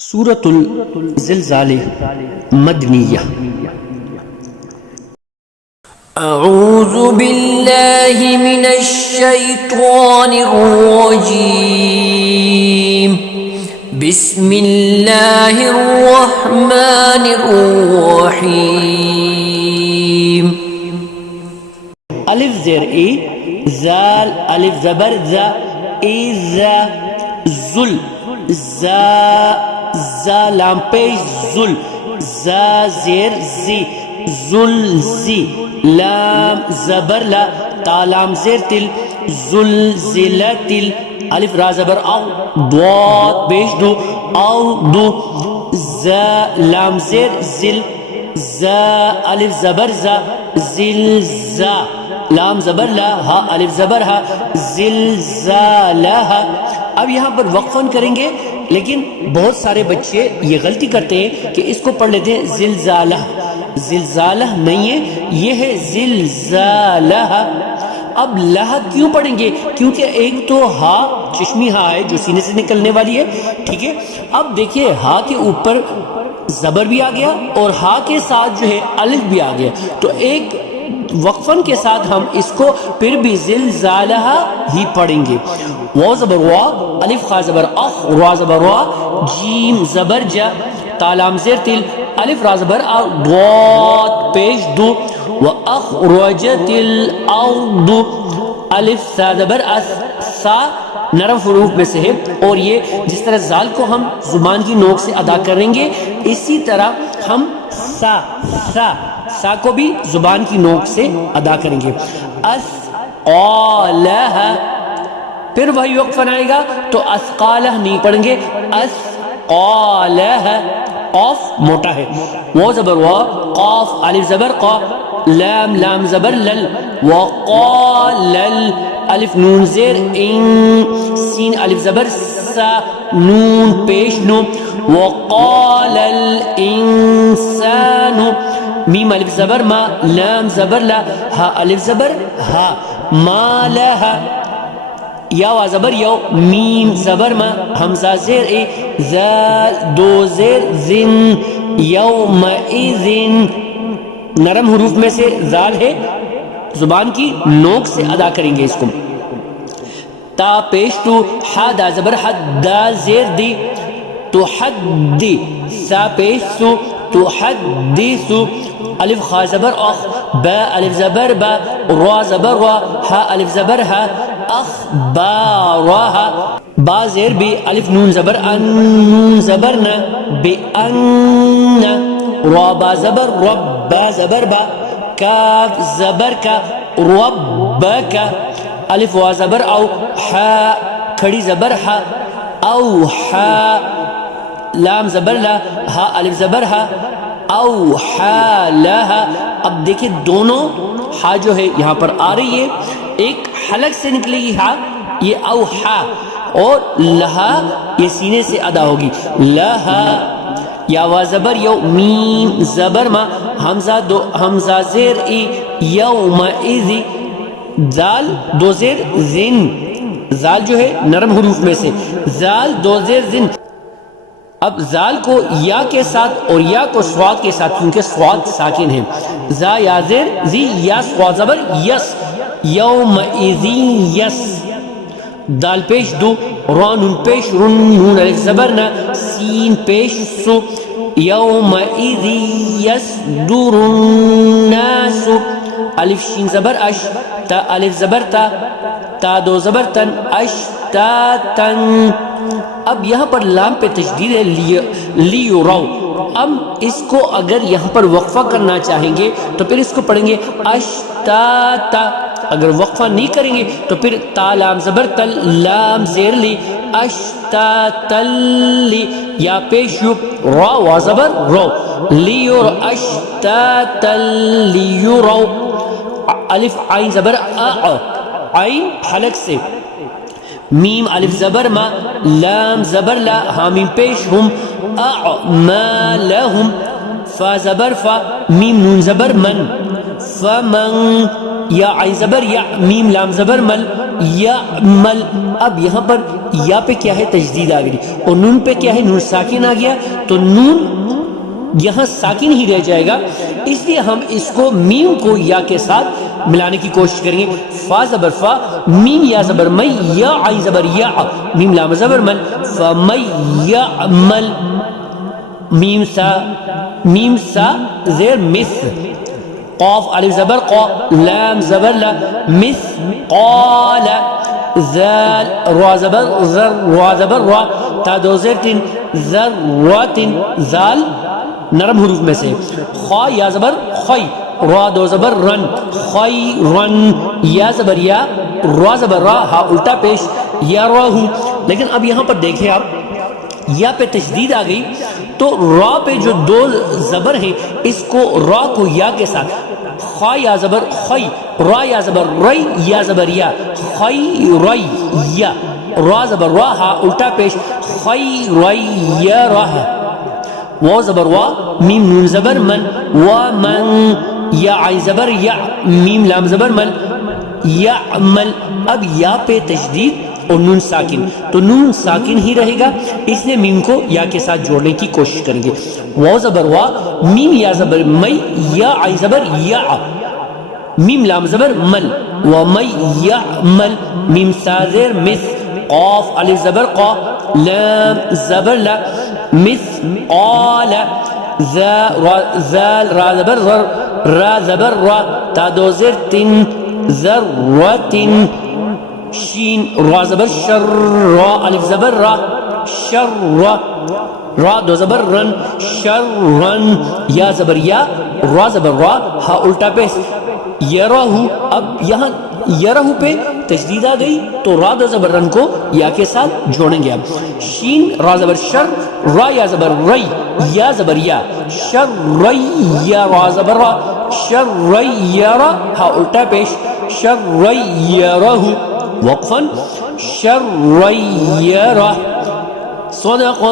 سورة الزلزال مدنیہ۔ اعوذ باللہ من الشیطان الرجیم، بسم اللہ الرحمن الرحیم۔ الف زیر ای، زال الف زبر ز، ایزا، زل، زا زا لام پیش زل، زا زیر زی، زل زی، لام زبر لا، تا لام زیر تل، زل زلا تل، الف را زبر او، ضاد پیش دو، او دو، زا لام زیر زل، زا الف زبر زا، زل زا، لام زبر لا، ہا الف زبر ہا، زلزالہ۔ اب یہاں پر وقفن کریں گے، لیکن بہت سارے بچے یہ غلطی کرتے ہیں کہ اس کو پڑھ لیتے ہیں زلزالہ۔ زلزالہ نہیں ہے، یہ ہے زلزالہ۔ اب لہ کیوں پڑھیں گے؟ کیونکہ ایک تو ہا چشمی ہا ہے جو سینے سے نکلنے والی ہے، ٹھیک ہے۔ اب دیکھیے ہا کے اوپر زبر بھی آ گیا اور ہا کے ساتھ جو ہے الف بھی آ گیا، تو ایک وقفن کے ساتھ ہم اس کو پھر بھی زلزالہ ہی پڑھیں گے۔ واو زبر وا، الف خا زبر اخ، را زبر وا، جیم زبر جا، تا لام زیر تل، الف را زبر ا، ضاد پیش دو، واخرجت الارض، الف سا زبر اس، سا نرم حروف میں سے ہے، اور یہ جس طرح زال کو ہم زبان کی نوک سے ادا کریں گے، اسی طرح ہم سا سا سا کو بھی زبان کی نوک سے ادا کریں گے۔ اسقالہ، پھر وہی وقفن آئے گا تو اسقالہ نہیں پڑھیں گے، اسقالہ، قاف موٹا ہے، واو زبر وا، قاف الف زبر قا، لام لام زبر لل، وقالل، الف نون زیر ان، سین الف زبر سا، نون پیش نو، وقال الانسان، میم الف زبر ما، لام زبر لا، ہا الف زبر ہا، ما لها، یا وا زبر یو، میم زبر ما، حمزہ زیر اے، زال دو زیر زن، یومئذن، نرم حروف میں سے زال ہے، زبان کی نوک سے ادا کریں گے اس کو۔ تا پیش تو، حا دا زبر حد، دا زیر دی، تو حد، سا پیش سو، تو حدیثو، الف خا زبر اخ، با الف زبر با، را زبر را، ہا الف زبر ہا، اخبارها، با زیر بی، الف نون زبر ان، نون زبر نا، بی ان، را با زبر رب، با زبر با، کاف زبر کا، ربک، الف وا زبر او، حا کھڑی زبر ہا، او حا، لام زبر لا، ہا الف زبر ہا، اوحا لہا۔ اب دیکھیں دونوں ہا جو ہے یہاں پر آ رہی ہے، ایک حلق سے نکلے گی ہا، یہ اوحا، اور لہا یہ سینے سے ادا ہوگی، لہا، یا وا زبر یو، میم زبر ما، حمزہ دو، حمزہ زیر ای، یومئذ، زال دو زیر زن، زال جو ہے نرم حروف میں سے، زال دو زیر زن۔ اب زال کو یا کے ساتھ اور یا کو سواد کے ساتھ، کیونکہ سواد ساکن ہے، زا یا زیر زی، یا سواد زبر یس، یومئذین یس، دال پیش دو، را نون پیش رن، نون الف زبر نا، سین پیش سو، یومئذ یصدر الناس، الف شین زبر اش، تا الف زبر تا، تا دو زبر تن، اشتاتن۔ اب یہاں پر لام پہ تشدید ہے، لیورو، اب اس کو اگر یہاں پر وقفہ کرنا چاہیں گے تو پھر اس کو پڑھیں گے اشتاتا، اگر وقفہ نہیں کریں گے تو پھر تا لام زبر تل، لام زیر لی، اشتاتلی، یا پیش یو، را وا زبر رو، لیور، اشتاتلیورو، الف عین زبر اع، عین حلق سے، میم الف زبر ما، لام زبر لا، حامیم پیش ہم، اعمالہم، فا زبر فا، میم نون زبر من، فمن، یا عین زبر یا، میم لام زبر مل، یا مل. اب یہاں پر یا پہ کیا ہے تجدید آ گئی اور نون پہ کیا ہے نون ساکن آ گیا، تو نون یہاں ساکن ہی رہ جائے گا، اس لیے ہم اس کو میم کو یا کے ساتھ ملانے کی کوشش کریں گے. فا زبر فا، میم یا زبر می، یا عین زبر یا، میم لام زبر مل، فمی یعمل. میم سا زیر مس، قاف الف زبر قا، لام زبر لا، مس قال. ذال را زبر زر، را زبر را، تا دو زیر تین، ذرات، ذال نرم حروف میں سے. خا یا زبر خی، را دو زبر رن، خی رن. یا زبر یا، را زبر را، ہا الٹا پیش، یا راہو. لیکن اب یہاں پر دیکھیں آپ، یا پہ تشدید آ گئی تو را پہ جو دو زبر ہیں اس کو را کو یا کے ساتھ، خا یا زبر خی، را یا زبر ری، یا زبر یا، خی ری یا، را زبر را، ہا الٹا پیش، خی ری یا راہ. واو زبر وا، میم نون زبر من، ومن. یا عین زبر یا، میم لام زبر مل، یعمل. اب یا پہ تشدید اور نون ساکن، تو نون ساکن ہی رہے گا، اس لیے میم کو یا کے ساتھ جوڑنے کی کوشش کریں گے. واو زبر وا، میم یا زبر می، یا عین زبر یا، میم لام زبر مل، ومی یعمل. میم سا زیر مس، قاف الف زبر قا، لام زبر لا، مس قال. ذال را زبر زر، را زبر را، تا دو زیر تین، ذرات. شین را زبر شر، را الف زبر را، شر را دو زبر رن، شر رن. یا زبر یا، را زبر را، ہا الٹا پیش، یراہو. اب یہاں یراہو پہ تشدید آ گئی تو را دو زبر رن کو یا کے ساتھ جوڑیں گے. اب شین را زبر شر، را یا زبر ری، یا زبر یا، شر ری یا، را زبر را، شر ری یا را، ہا الٹا پیش، شر ری یراہو. وقفا شر ری یراہ. صدق